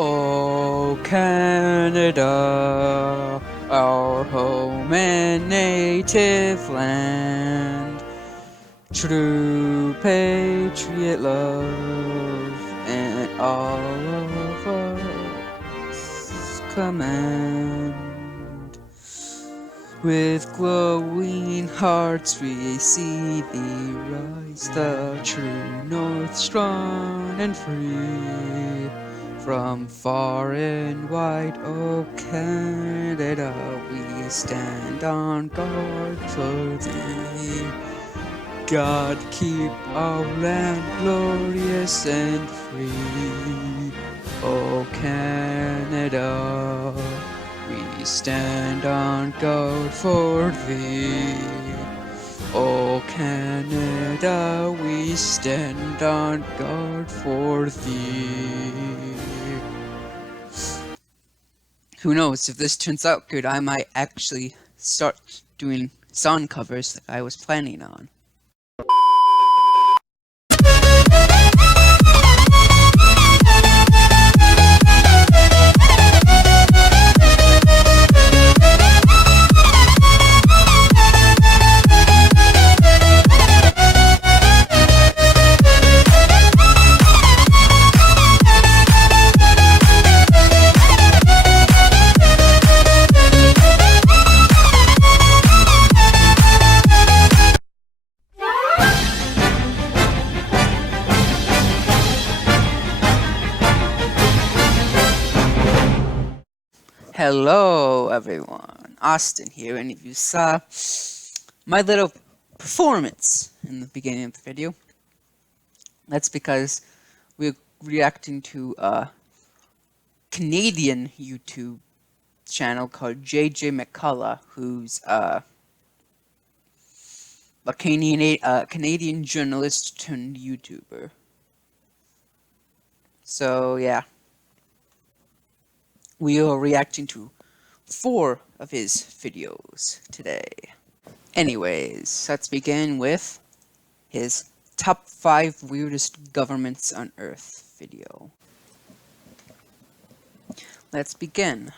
Oh, Canada, our home and native land, true patriot love, and all of us command. With glowing hearts we see thee rise, the true north, strong and free. From far and wide, oh Canada, we stand on guard for thee. God keep our land glorious and free. Oh Canada, we stand on guard for thee. Oh Canada, we stand on guard for thee. Who knows, if this turns out good, I might actually start doing song covers that I was planning on. Hello everyone, Austin here, and if you saw my little performance in the beginning of the video, that's because we're reacting to a Canadian YouTube channel called J.J McCullough, who's a Canadian journalist turned YouTuber. So yeah. We are reacting to 4 of his videos today. Anyways, let's begin with his top 5 weirdest governments on Earth video. Let's begin.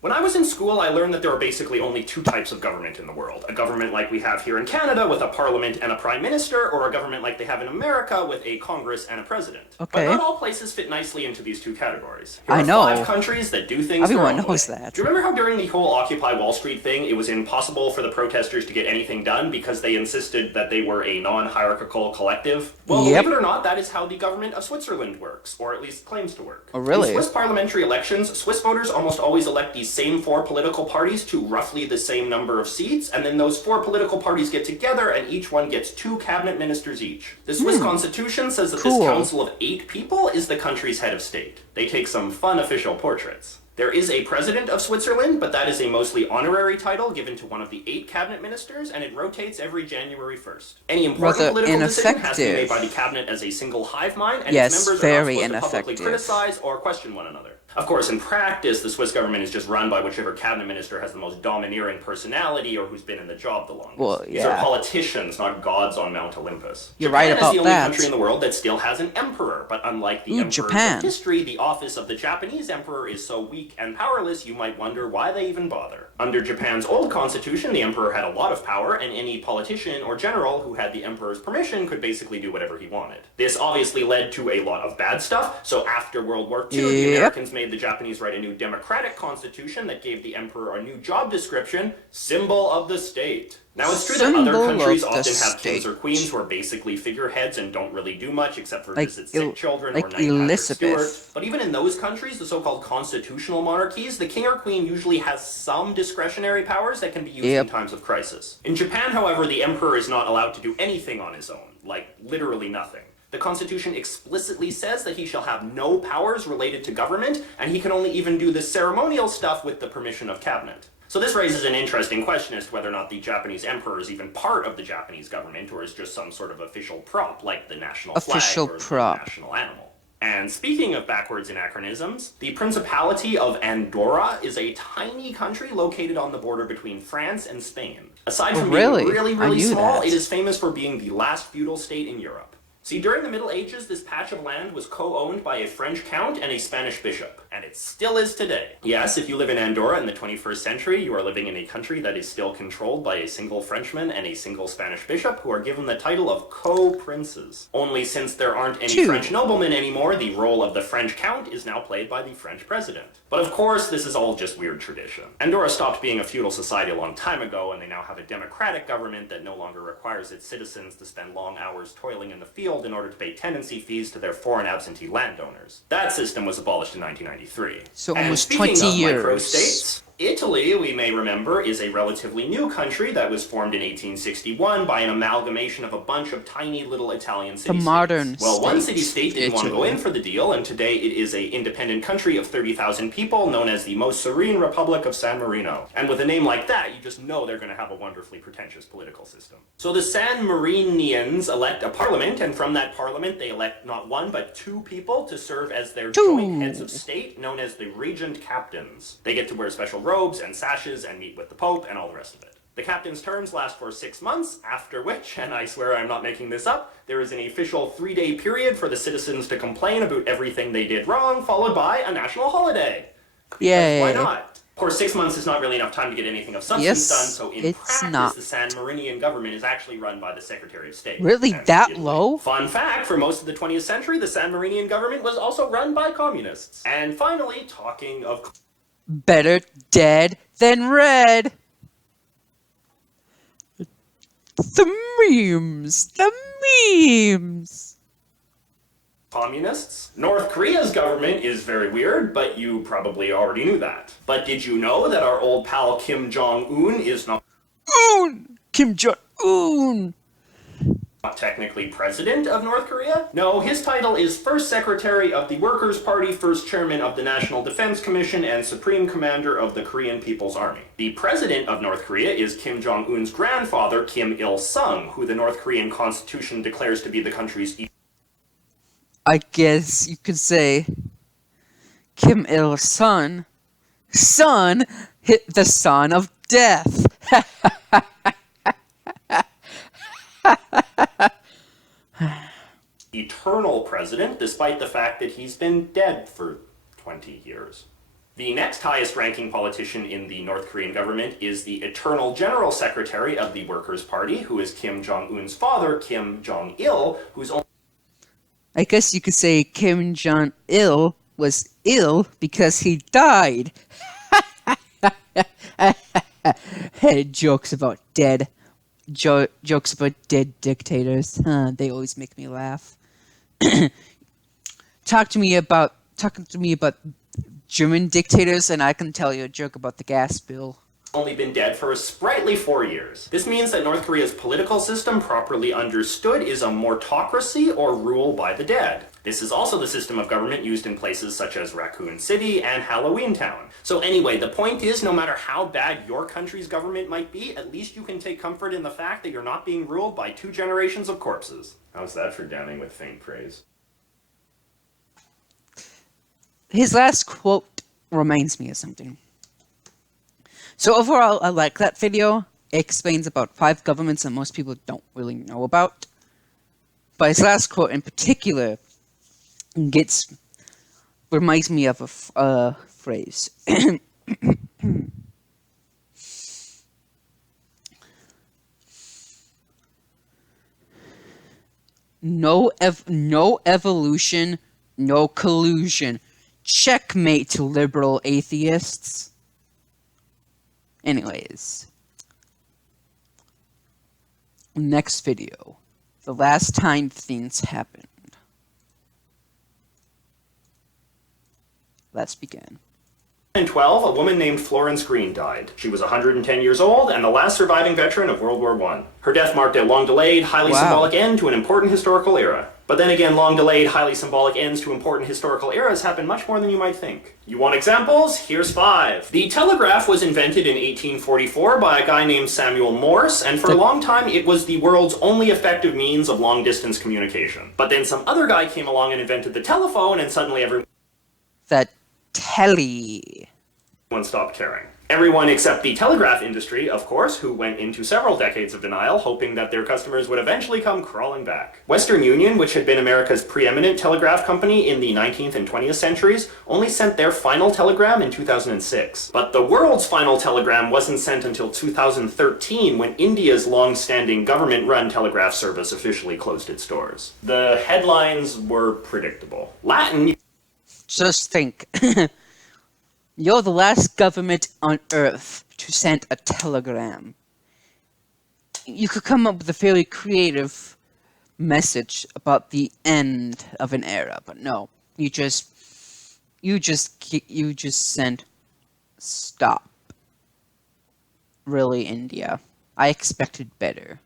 When I was in school, I learned that there are basically only 2 types of government in the world. A government like we have here in Canada with a parliament and a prime minister, or a government like they have in America with a Congress and a president. Okay. But not all places fit nicely into these 2 categories. I know. 5 countries that do things Everyone their own knows way. that. Do you remember how during the whole Occupy Wall Street thing, it was impossible for the protesters to get anything done because they insisted that they were a non-hierarchical collective? Well, Yep. believe it or not, that is how the government of Switzerland works, or at least claims to work. Oh, really? In Swiss parliamentary elections, Swiss voters almost always elect these same 4 political parties to roughly the same number of seats, and then those 4 political parties get together and each one gets 2 cabinet ministers each. The Swiss constitution says that this council of 8 people is the country's head of state. They take some fun official portraits. There is a president of Switzerland, but that is a mostly honorary title given to one of the 8 cabinet ministers, and it rotates every January 1st. Any important political decision has to be made by the cabinet as a single hive mind, and its members are not supposed to publicly criticize or question one another. Of course, in practice, the Swiss government is just run by whichever cabinet minister has the most domineering personality or who's been in the job the longest. Well, yeah. These are politicians, not gods on Mount Olympus. You're right about that. Japan is the only country in the world that still has an emperor, but unlike the emperors Japan. of history, the office of the Japanese emperor is so weak and powerless you might wonder why they even bother. Under Japan's old constitution, the emperor had a lot of power, and any politician or general who had the emperor's permission could basically do whatever he wanted. This obviously led to a lot of bad stuff, so after World War II, the Americans made the Japanese write a new democratic constitution that gave the emperor a new job description, symbol of the state. Now, it's true that other countries often have kings or queens who are basically figureheads and don't really do much except for visit sick children or Knight Patrick Stewart. But even in those countries, the so-called constitutional monarchies, the king or queen usually has some discretionary powers that can be used in times of crisis. In Japan, however, the emperor is not allowed to do anything on his own, like literally nothing. The Constitution explicitly says that he shall have no powers related to government, and he can only even do the ceremonial stuff with the permission of cabinet. So this raises an interesting question as to whether or not the Japanese emperor is even part of the Japanese government, or is just some sort of official prop, like the national flag or the national animal. And speaking of backwards anachronisms, the Principality of Andorra is a tiny country located on the border between France and Spain. Aside from being really small, it is famous for being the last feudal state in Europe. See, during the Middle Ages, this patch of land was co-owned by a French count and a Spanish bishop, and it still is today. Yes, if you live in Andorra in the 21st century, you are living in a country that is still controlled by a single Frenchman and a single Spanish bishop who are given the title of co-princes. Only since there aren't any French noblemen anymore, the role of the French count is now played by the French president. But of course, this is all just weird tradition. Andorra stopped being a feudal society a long time ago, and they now have a democratic government that no longer requires its citizens to spend long hours toiling in the field in order to pay tenancy fees to their foreign absentee landowners. That system was abolished in 1993. So almost 20 years. Microstates, Italy, we may remember, is a relatively new country that was formed in 1861 by an amalgamation of a bunch of tiny little Italian city-states. The modern Well, one city-state didn't want to go in for the deal, and today it is an independent country of 30,000 people known as the Most Serene Republic of San Marino. And with a name like that, you just know they're going to have a wonderfully pretentious political system. So the San Marinians elect a parliament, and from that parliament they elect not one but two people to serve as their joint heads of state, known as the regent captains. They get to wear special robes and sashes and meet with the Pope and all the rest of it. The captain's terms last for 6 months, after which, and I swear I'm not making this up, there is an official 3-day period for the citizens to complain about everything they did wrong, followed by a national holiday. Yay. Why not? Of course, 6 months is not really enough time to get anything of substance done, so in practice, the San Marinian government is actually run by the Secretary of State. Really? That low? Fun fact, for most of the 20th century, the San Marinian government was also run by communists. And finally, talking of... Better dead than red. The memes. The memes. Communists. North Korea's government is very weird, but you probably already knew that. But did you know that our old pal Kim Jong-un is not... Kim Jong-un! Not technically president of North Korea? No, his title is First Secretary of the Workers' Party, First Chairman of the National Defense Commission, and Supreme Commander of the Korean People's Army. The president of North Korea is Kim Jong-un's grandfather, Kim Il-sung, who the North Korean Constitution declares to be the country's... I guess you could say Kim Il-sung, the son of death. Eternal president, despite the fact that he's been dead for 20 years. The next highest ranking politician in the North Korean government is the Eternal General Secretary of the Workers' Party, who is Kim Jong-un's father, Kim Jong-il, who's only... I guess you could say Kim Jong-il was ill because he died. Jokes about dead dictators. They always make me laugh. Talking to me about German dictators, and I can tell you a joke about the gas bill. Only been dead for a sprightly 4 years. This means that North Korea's political system, properly understood, is a mortocracy, or rule by the dead. This is also the system of government used in places such as Raccoon City and Halloween Town. So anyway, the point is, no matter how bad your country's government might be, at least you can take comfort in the fact that you're not being ruled by 2 generations of corpses. How's that for damning with faint praise? His last quote reminds me of something. So overall, I like that video. It explains about 5 governments that most people don't really know about. But his last quote in particular reminds me of a phrase. No evolution, no collusion. Checkmate to liberal atheists. Anyways, next video. The last time things happened. Let's begin. In 1912, a woman named Florence Green died. She was 110 years old and the last surviving veteran of World War I. Her death marked a long-delayed, highly symbolic end to an important historical era. But then again, long-delayed, highly symbolic ends to important historical eras happen much more than you might think. You want examples? Here's 5. The telegraph was invented in 1844 by a guy named Samuel Morse, and for a long time it was the world's only effective means of long-distance communication. But then some other guy came along and invented the telephone, and suddenly everyone The telly. stopped caring. Everyone except the telegraph industry, of course, who went into several decades of denial, hoping that their customers would eventually come crawling back. Western Union, which had been America's preeminent telegraph company in the 19th and 20th centuries, only sent their final telegram in 2006. But the world's final telegram wasn't sent until 2013, when India's long-standing government-run telegraph service officially closed its doors. The headlines were predictable. Latin... Just think. You're the last government on Earth to send a telegram. You could come up with a fairly creative message about the end of an era, but no. You just sent stop. Really, India. I expected better.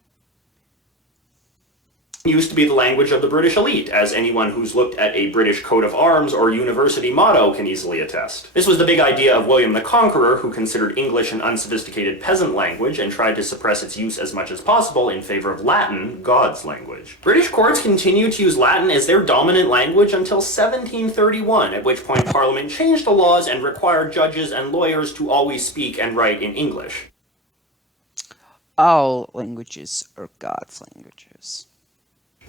Used to be the language of the British elite, as anyone who's looked at a British coat of arms or university motto can easily attest. This was the big idea of William the Conqueror, who considered English an unsophisticated peasant language and tried to suppress its use as much as possible in favor of Latin, God's language. British courts continued to use Latin as their dominant language until 1731, at which point Parliament changed the laws and required judges and lawyers to always speak and write in English. All languages are God's languages.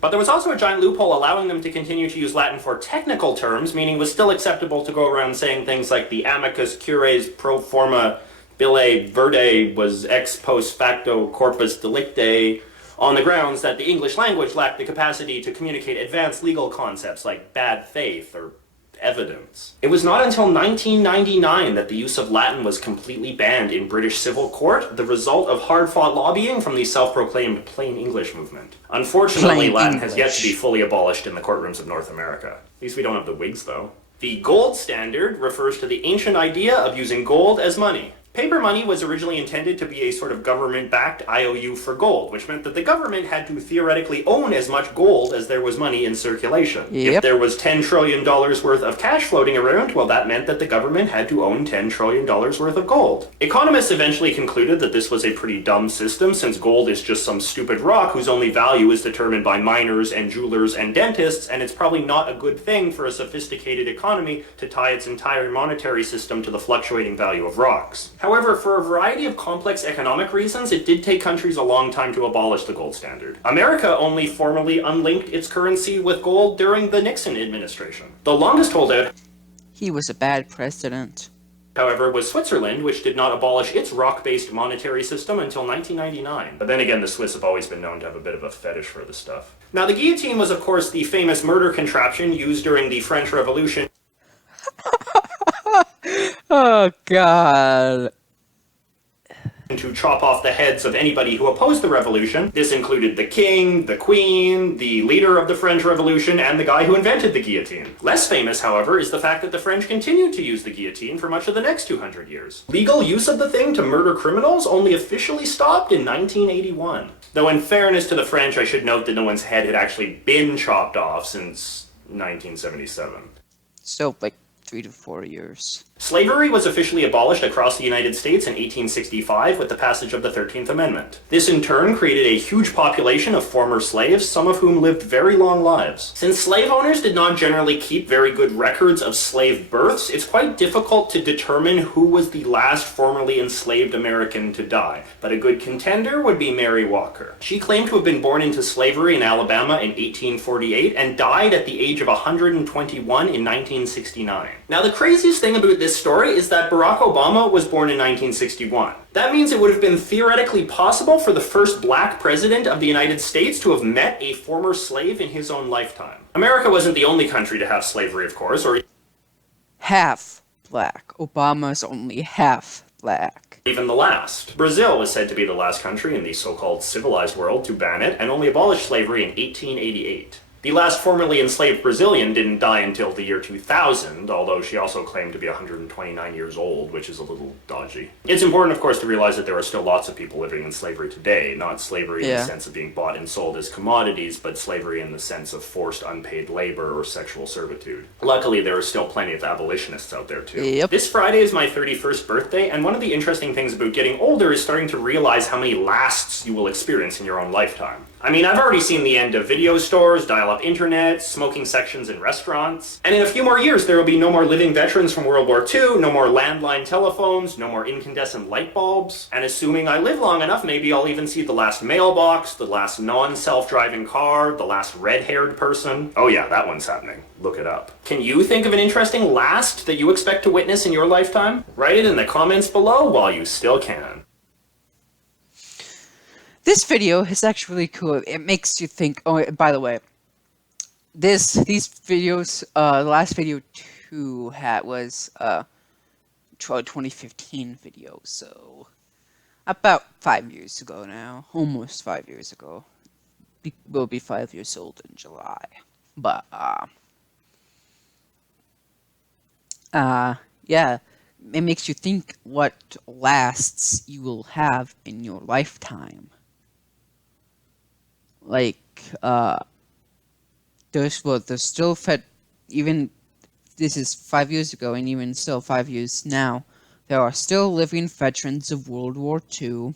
But there was also a giant loophole allowing them to continue to use Latin for technical terms, meaning it was still acceptable to go around saying things like the amicus curiae pro forma bile verde was ex post facto corpus delicti, on the grounds that the English language lacked the capacity to communicate advanced legal concepts like bad faith or evidence. It was not until 1999 that the use of Latin was completely banned in British civil court, the result of hard-fought lobbying from the self-proclaimed plain English movement. Unfortunately, Latin has yet to be fully abolished in the courtrooms of North America. At least we don't have the Whigs, though. The gold standard refers to the ancient idea of using gold as money. Paper money was originally intended to be a sort of government-backed IOU for gold, which meant that the government had to theoretically own as much gold as there was money in circulation. Yep. If there was $10 trillion worth of cash floating around, well, that meant that the government had to own $10 trillion worth of gold. Economists eventually concluded that this was a pretty dumb system, since gold is just some stupid rock whose only value is determined by miners and jewelers and dentists, and it's probably not a good thing for a sophisticated economy to tie its entire monetary system to the fluctuating value of rocks. However, for a variety of complex economic reasons, it did take countries a long time to abolish the gold standard. America only formally unlinked its currency with gold during the Nixon administration. The longest holdout, He was a bad president. however, was Switzerland, which did not abolish its rock-based monetary system until 1999. But then again, the Swiss have always been known to have a bit of a fetish for this stuff. Now, the guillotine was, of course, the famous murder contraption used during the French Revolution. Oh, God. To chop off the heads of anybody who opposed the revolution. This included the king, the queen, the leader of the French Revolution, and the guy who invented the guillotine. Less famous, however, is the fact that the French continued to use the guillotine for much of the next 200 years. Legal use of the thing to murder criminals only officially stopped in 1981. Though in fairness to the French, I should note that no one's head had actually been chopped off since 1977. So, like, 3 to 4 years. Slavery was officially abolished across the United States in 1865 with the passage of the 13th Amendment. This in turn created a huge population of former slaves, some of whom lived very long lives. Since slave owners did not generally keep very good records of slave births, it's quite difficult to determine who was the last formerly enslaved American to die, but a good contender would be Mary Walker. She claimed to have been born into slavery in Alabama in 1848 and died at the age of 121 in 1969. Now, the craziest thing about this story is that Barack Obama was born in 1961. That means it would have been theoretically possible for the first black president of the United States to have met a former slave in his own lifetime. America wasn't the only country to have slavery, of course, or Half black. Obama's only half black. even the last. Brazil was said to be the last country in the so-called civilized world to ban it, and only abolished slavery in 1888. The last formerly enslaved Brazilian didn't die until the year 2000, although she also claimed to be 129 years old, which is a little dodgy. It's important, of course, to realize that there are still lots of people living in slavery today, not slavery in the sense of being bought and sold as commodities, but slavery in the sense of forced unpaid labor or sexual servitude. Luckily, there are still plenty of abolitionists out there, too. Yep. This Friday is my 31st birthday, and one of the interesting things about getting older is starting to realize how many lasts you will experience in your own lifetime. I mean, I've already seen the end of video stores, dial-up internet, smoking sections in restaurants. And in a few more years, there will be no more living veterans from World War II, no more landline telephones, no more incandescent light bulbs. And assuming I live long enough, maybe I'll even see the last mailbox, the last non-self-driving car, the last red-haired person. Oh yeah, that one's happening. Look it up. Can you think of an interesting last that you expect to witness in your lifetime? Write it in the comments below while you still can. This video is actually really cool. It makes you think. Oh, by the way, these videos, the last video was 2015 video, so about 5 years ago now, almost 5 years ago. Will be 5 years old in July, but yeah, it makes you think what lasts you will have in your lifetime. Like, there's still even this is 5 years ago, and even still 5 years now, there are still living veterans of World War II,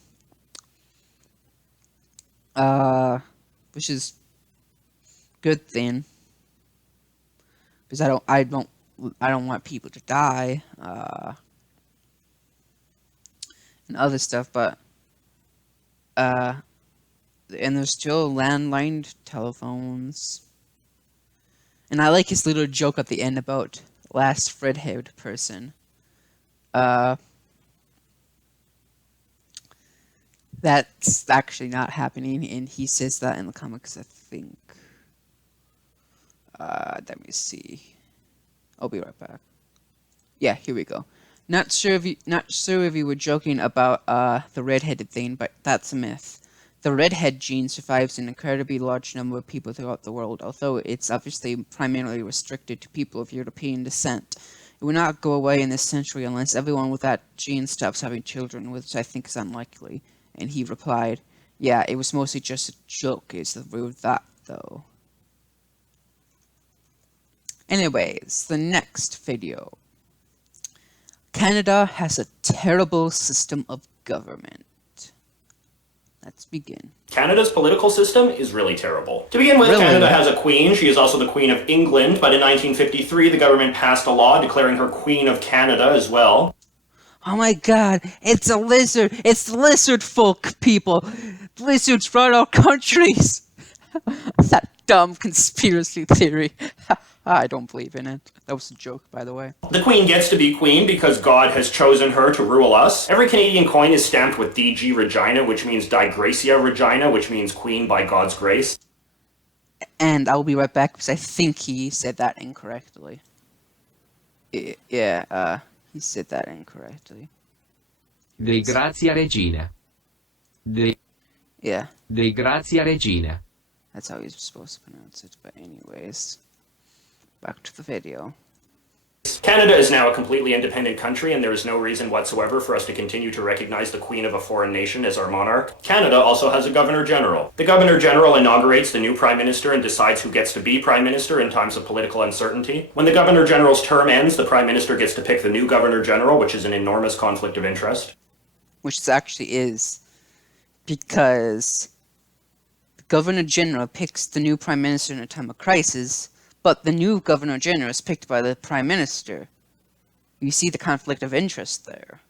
which is good thing, because I don't want people to die, and other stuff, but, and there's still landline telephones. And I like his little joke at the end about last red-haired person. That's actually not happening, and he says that in the comics, I think. Let me see. I'll be right back. Yeah, here we go. Not sure if you were joking about the red-headed thing, but that's a myth. The redhead gene survives in an incredibly large number of people throughout the world, although it's obviously primarily restricted to people of European descent. It will not go away in this century unless everyone with that gene stops having children, which I think is unlikely. And he replied, yeah, it was mostly just a joke, is the root of that, though. Anyways, the next video. Canada has a terrible system of government. Let's begin. Canada's political system is really terrible. To begin with, Really? Canada has a queen. She is also the Queen of England, but in 1953, the government passed a law declaring her Queen of Canada as well. Oh my god, it's a lizard! It's the lizard folk, people! Lizards run our countries! That dumb conspiracy theory. I don't believe in it. That was a joke, by the way. The Queen gets to be Queen because God has chosen her to rule us. Every Canadian coin is stamped with DG Regina, which means Die Gracia Regina, which means Queen by God's grace. And I'll be right back because I think he said that incorrectly. Yeah, he said that incorrectly. Dei Grazia Regina. Yeah. Dei Grazia Regina. That's how he's supposed to pronounce it, but anyways. Back to the video. Canada is now a completely independent country, and there is no reason whatsoever for us to continue to recognize the Queen of a foreign nation as our monarch. Canada also has a Governor-General. The Governor-General inaugurates the new Prime Minister and decides who gets to be Prime Minister in times of political uncertainty. When the Governor-General's term ends, the Prime Minister gets to pick the new Governor-General, which is an enormous conflict of interest. Which it actually is, because the Governor-General picks the new Prime Minister in a time of crisis, but the new Governor-General is picked by the Prime Minister. You see the conflict of interest there.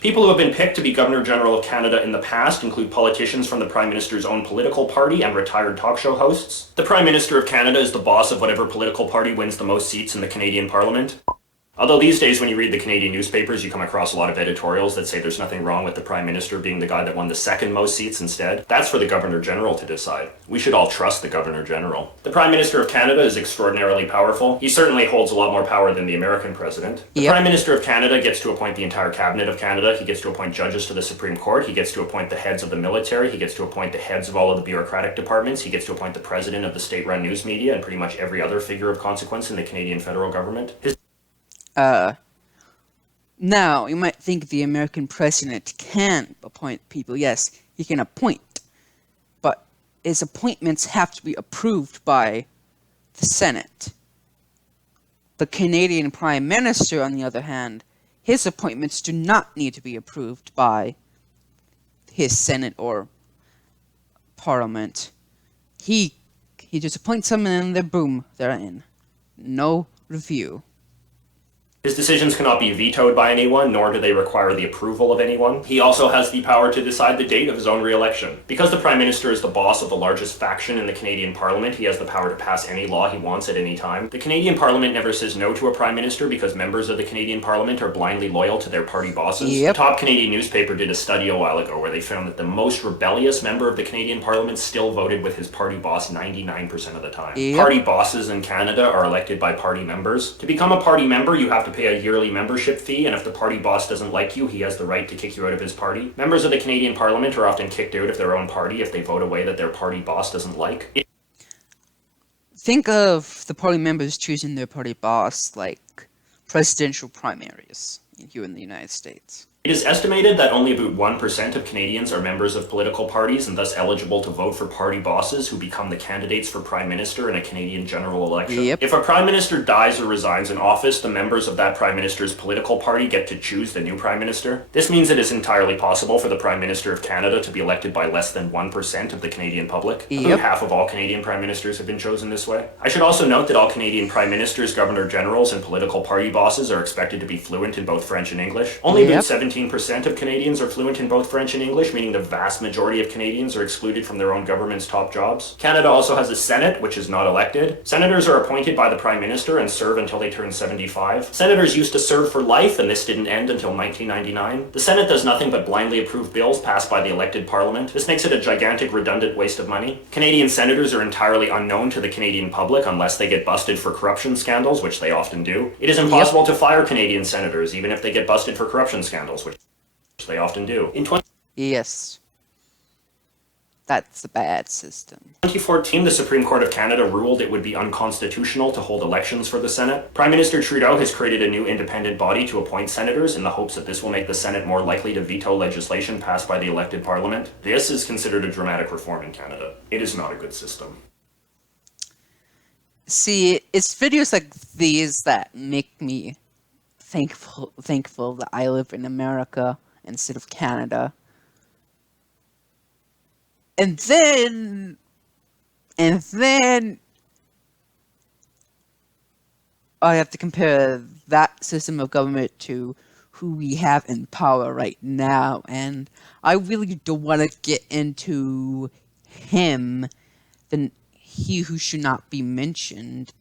People who have been picked to be Governor-General of Canada in the past include politicians from the Prime Minister's own political party and retired talk show hosts. The Prime Minister of Canada is the boss of whatever political party wins the most seats in the Canadian Parliament. Although these days, when you read the Canadian newspapers, you come across a lot of editorials that say there's nothing wrong with the Prime Minister being the guy that won the second most seats instead. That's for the Governor-General to decide. We should all trust the Governor-General. The Prime Minister of Canada is extraordinarily powerful. He certainly holds a lot more power than the American President. The Prime Minister of Canada gets to appoint the entire Cabinet of Canada. He gets to appoint judges to the Supreme Court. He gets to appoint the heads of the military. He gets to appoint the heads of all of the bureaucratic departments. He gets to appoint the president of the state-run news media and pretty much every other figure of consequence in the Canadian federal government. Now, you might think the American president can appoint people. Yes, he can appoint. But his appointments have to be approved by the Senate. The Canadian Prime Minister, on the other hand, his appointments do not need to be approved by his Senate or parliament, he just appoints them and then boom, they're in. No review. His decisions cannot be vetoed by anyone, nor do they require the approval of anyone. He also has the power to decide the date of his own re-election. Because the Prime Minister is the boss of the largest faction in the Canadian Parliament, he has the power to pass any law he wants at any time. The Canadian Parliament never says no to a Prime Minister because members of the Canadian Parliament are blindly loyal to their party bosses. Yep. The top Canadian newspaper did a study a while ago where they found that the most rebellious member of the Canadian Parliament still voted with his party boss 99% of the time. Yep. Party bosses in Canada are elected by party members. To become a party member, you have to pay a yearly membership fee, and if the party boss doesn't like you, he has the right to kick you out of his party. Members of the Canadian Parliament are often kicked out of their own party if they vote a way that their party boss doesn't like. Think of the party members choosing their party boss like presidential primaries here in the United States. It is estimated that only about 1% of Canadians are members of political parties and thus eligible to vote for party bosses who become the candidates for Prime Minister in a Canadian general election. Yep. If a Prime Minister dies or resigns in office, the members of that Prime Minister's political party get to choose the new Prime Minister. This means it is entirely possible for the Prime Minister of Canada to be elected by less than 1% of the Canadian public. Yep. About half of all Canadian Prime Ministers have been chosen this way. I should also note that all Canadian Prime Ministers, Governor Generals, and political party bosses are expected to be fluent in both French and English. Only about 17% of Canadians are fluent in both French and English, meaning the vast majority of Canadians are excluded from their own government's top jobs. Canada also has a Senate, which is not elected. Senators are appointed by the Prime Minister and serve until they turn 75. Senators used to serve for life, and this didn't end until 1999. The Senate does nothing but blindly approve bills passed by the elected Parliament. This makes it a gigantic, redundant waste of money. Canadian senators are entirely unknown to the Canadian public unless they get busted for corruption scandals, which they often do. It is impossible to fire Canadian senators, even if they get busted for corruption scandals, which they often do. Yes. That's a bad system. 2014, the Supreme Court of Canada ruled it would be unconstitutional to hold elections for the Senate. Prime Minister Trudeau has created a new independent body to appoint senators in the hopes that this will make the Senate more likely to veto legislation passed by the elected Parliament. This is considered a dramatic reform in Canada. It is not a good system. See, it's videos like these that make me thankful that I live in America instead of Canada. And then I have to compare that system of government to who we have in power right now, and I really don't want to get into him, he who should not be mentioned,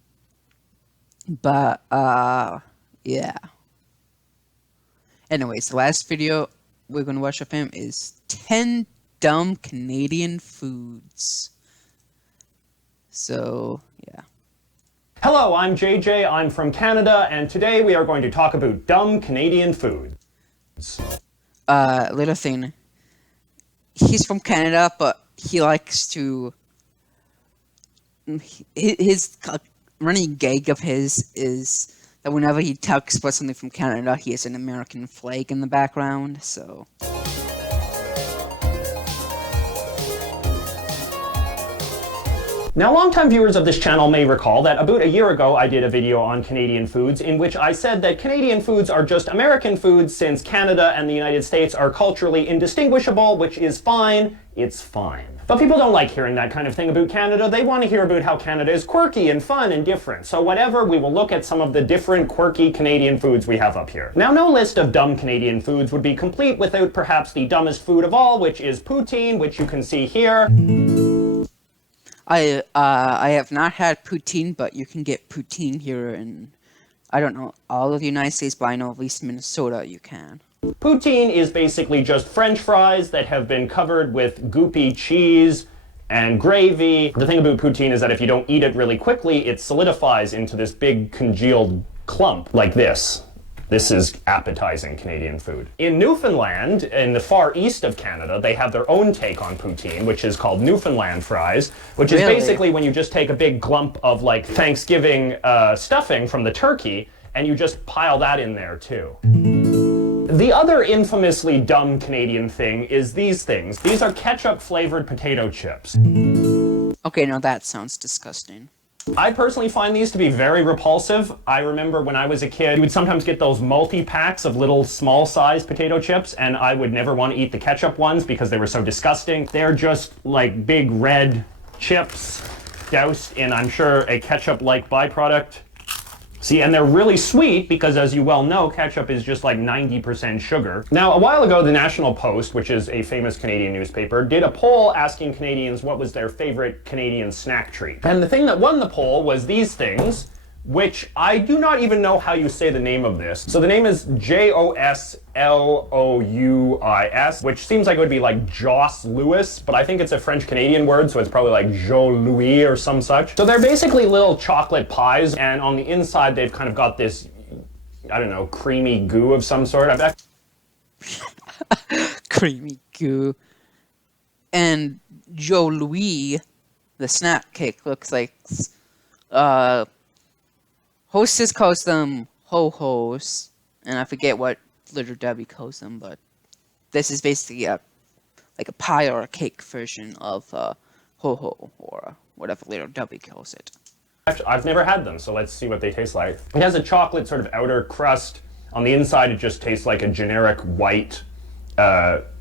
but yeah. Anyways, the last video we're going to watch of him is 10 dumb Canadian foods. So, yeah. Hello, I'm JJ, I'm from Canada, and today we are going to talk about dumb Canadian foods. Little thing. He's from Canada, but he likes to... His running gag of his is that whenever he talks about something from Canada, he has an American flag in the background, so... Now, longtime viewers of this channel may recall that about a year ago I did a video on Canadian foods in which I said that Canadian foods are just American foods since Canada and the United States are culturally indistinguishable, which is fine. It's fine. But people don't like hearing that kind of thing about Canada. They want to hear about how Canada is quirky and fun and different. So whatever, we will look at some of the different quirky Canadian foods we have up here. Now, no list of dumb Canadian foods would be complete without perhaps the dumbest food of all, which is poutine, which you can see here. I have not had poutine, but you can get poutine here in, I don't know, all of the United States, but I know at least Minnesota you can. Poutine is basically just French fries that have been covered with goopy cheese and gravy. The thing about poutine is that if you don't eat it really quickly, it solidifies into this big congealed clump like this. This is appetizing Canadian food. In Newfoundland, in the far east of Canada, they have their own take on poutine, which is called Newfoundland fries, which is basically when you just take a big glump of like Thanksgiving stuffing from the turkey, and you just pile that in there too. The other infamously dumb Canadian thing is these things. These are ketchup-flavored potato chips. Okay, now that sounds disgusting. I personally find these to be very repulsive. I remember when I was a kid, you would sometimes get those multi-packs of little small-sized potato chips, and I would never want to eat the ketchup ones because they were so disgusting. They're just like big red chips doused in, I'm sure, a ketchup-like byproduct. See, and they're really sweet because, as you well know, ketchup is just like 90% sugar. Now, a while ago, the National Post, which is a famous Canadian newspaper, did a poll asking Canadians what was their favorite Canadian snack treat. And the thing that won the poll was these things, which I do not even know how you say the name of this. So the name is Joslouis, which seems like it would be like Joss Louis, but I think it's a French-Canadian word, so it's probably like Jo Louis or some such. So they're basically little chocolate pies, and on the inside they've kind of got this, I don't know, creamy goo of some sort. Creamy goo. And Jo Louis, the snack cake, looks like Hostess calls them ho-hos, and I forget what Little Debbie calls them, but this is basically like a pie or a cake version of ho-ho, or whatever Little Debbie calls it. I've never had them, so let's see what they taste like. It has a chocolate sort of outer crust. On the inside, it just tastes like a generic white,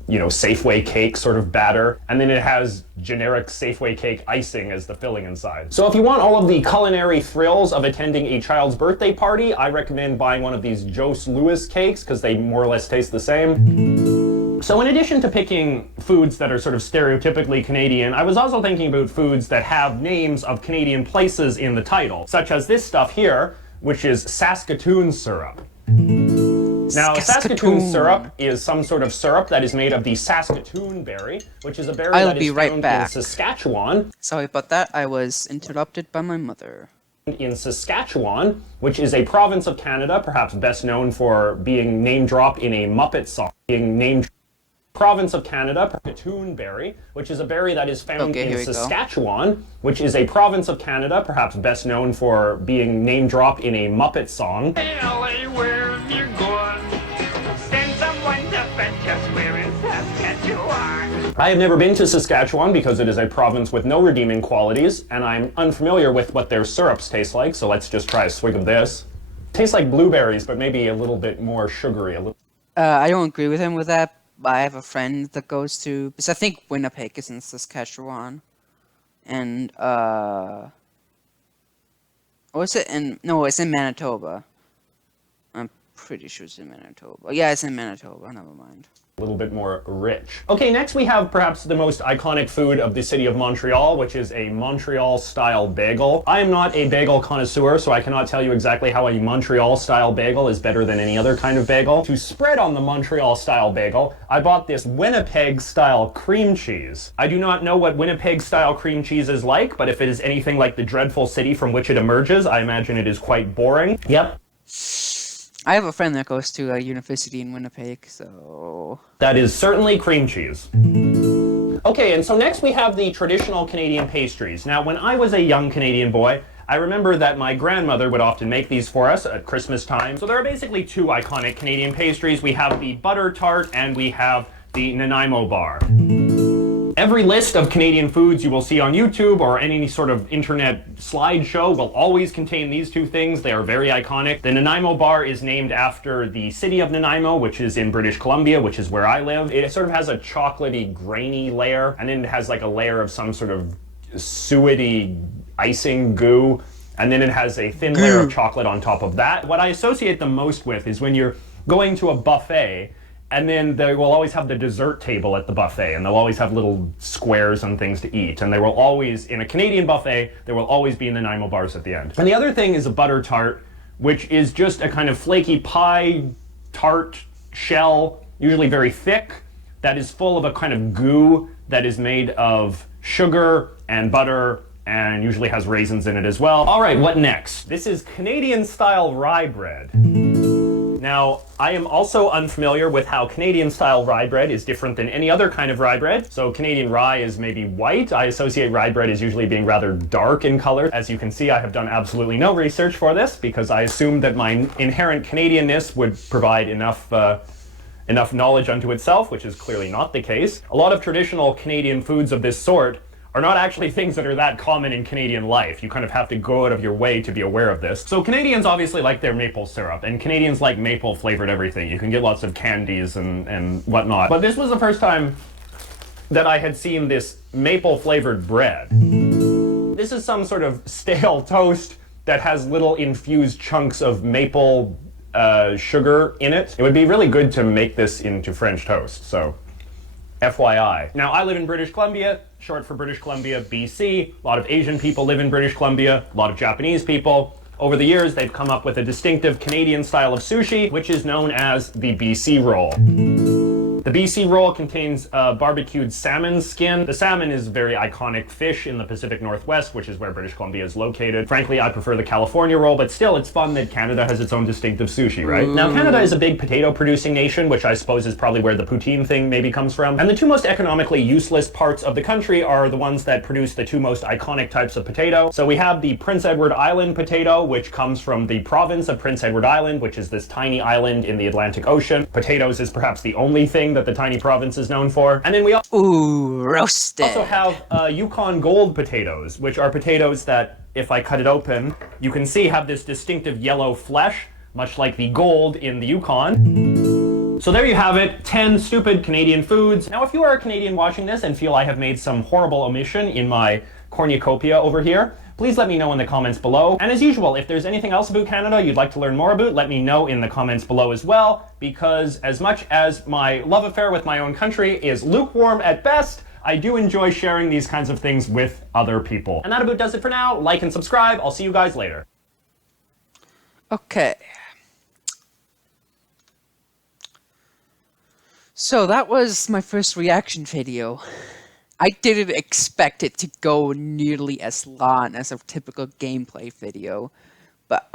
you know, Safeway cake sort of batter, and then it has generic Safeway cake icing as the filling inside. So if you want all of the culinary thrills of attending a child's birthday party, I recommend buying one of these Joss Louis cakes because they more or less taste the same. So in addition to picking foods that are sort of stereotypically Canadian, I was also thinking about foods that have names of Canadian places in the title, such as this stuff here, which is Saskatoon syrup. Now, Saskatoon syrup is some sort of syrup that is made of the Saskatoon berry, which is a berry that is found in Saskatchewan. Sorry about that, I was interrupted by my mother. In Saskatchewan, which is a province of Canada, perhaps best known for being name-dropped in a Muppet song. Province of Canada, Saskatoon berry, which is a berry that is found in Saskatchewan, which is a province of Canada, perhaps best known for being name-dropped in a Muppet song. Hey, LA, where have you gone? Send someone to fetch us. We're in Saskatchewan. I have never been to Saskatchewan because it is a province with no redeeming qualities, and I'm unfamiliar with what their syrups taste like, so let's just try a swig of this. Tastes like blueberries, but maybe a little bit more sugary. I don't agree with him with that. I have a friend that goes to, because I think Winnipeg is in Saskatchewan, and or is it in? No, it's in Manitoba. I'm pretty sure it's in Manitoba. Yeah, it's in Manitoba. Never mind. A little bit more rich. Okay, next we have perhaps the most iconic food of the city of Montreal, which is a Montreal-style bagel. I am not a bagel connoisseur, so I cannot tell you exactly how a Montreal-style bagel is better than any other kind of bagel. To spread on the Montreal-style bagel, I bought this Winnipeg-style cream cheese. I do not know what Winnipeg-style cream cheese is like, but if it is anything like the dreadful city from which it emerges, I imagine it is quite boring. Yep. I have a friend that goes to a university in Winnipeg, so... That is certainly cream cheese. Okay, and so next we have the traditional Canadian pastries. Now, when I was a young Canadian boy, I remember that my grandmother would often make these for us at Christmas time. So there are basically two iconic Canadian pastries. We have the butter tart and we have the Nanaimo bar. Every list of Canadian foods you will see on YouTube or any sort of internet slideshow will always contain these two things. They are very iconic. The Nanaimo bar is named after the city of Nanaimo, which is in British Columbia, which is where I live. It sort of has a chocolatey, grainy layer, and then it has like a layer of some sort of suety icing goo, and then it has a thin layer of chocolate on top of that. What I associate them most with is when you're going to a buffet, and then they will always have the dessert table at the buffet, and they'll always have little squares and things to eat. And they will always, in a Canadian buffet, there will always be Nanaimo bars at the end. And the other thing is a butter tart, which is just a kind of flaky pie tart shell, usually very thick, that is full of a kind of goo that is made of sugar and butter, and usually has raisins in it as well. All right, what next? This is Canadian-style rye bread. Now, I am also unfamiliar with how Canadian-style rye bread is different than any other kind of rye bread. So Canadian rye is maybe white. I associate rye bread as usually being rather dark in color. As you can see, I have done absolutely no research for this because I assumed that my inherent Canadianness would provide enough knowledge unto itself, which is clearly not the case. A lot of traditional Canadian foods of this sort are not actually things that are that common in Canadian life. You kind of have to go out of your way to be aware of this. So Canadians obviously like their maple syrup, and Canadians like maple flavored everything. You can get lots of candies and whatnot. But this was the first time that I had seen this maple flavored bread. This is some sort of stale toast that has little infused chunks of maple sugar in it. It would be really good to make this into French toast, so FYI. Now, I live in British Columbia, short for British Columbia, BC. A lot of Asian people live in British Columbia, a lot of Japanese people. Over the years, they've come up with a distinctive Canadian style of sushi, which is known as the BC roll. The BC roll contains barbecued salmon skin. The salmon is a very iconic fish in the Pacific Northwest, which is where British Columbia is located. Frankly, I prefer the California roll, but still, it's fun that Canada has its own distinctive sushi, right? Now, Canada is a big potato-producing nation, which I suppose is probably where the poutine thing maybe comes from. And the two most economically useless parts of the country are the ones that produce the two most iconic types of potato. So we have the Prince Edward Island potato, which comes from the province of Prince Edward Island, which is this tiny island in the Atlantic Ocean. Potatoes is perhaps the only thing that the tiny province is known for. And then we roasted. also have Yukon Gold potatoes, which are potatoes that, if I cut it open, you can see have this distinctive yellow flesh, much like the gold in the Yukon. So there you have it, 10 stupid Canadian foods. Now, if you are a Canadian watching this and feel I have made some horrible omission in my cornucopia over here, please let me know in the comments below. And as usual, if there's anything else about Canada you'd like to learn more about, let me know in the comments below as well, because as much as my love affair with my own country is lukewarm at best, I do enjoy sharing these kinds of things with other people. And that about does it for now. Like and subscribe. I'll see you guys later. Okay. So that was my first reaction video. I didn't expect it to go nearly as long as a typical gameplay video. But,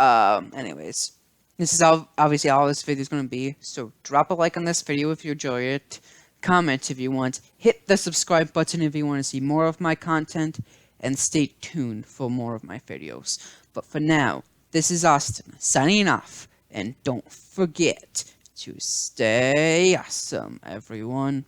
anyways. This is obviously all this video is going to be. So drop a like on this video if you enjoy it. Comment if you want. Hit the subscribe button if you want to see more of my content. And stay tuned for more of my videos. But for now, this is Austin signing off. And don't forget to stay awesome, everyone.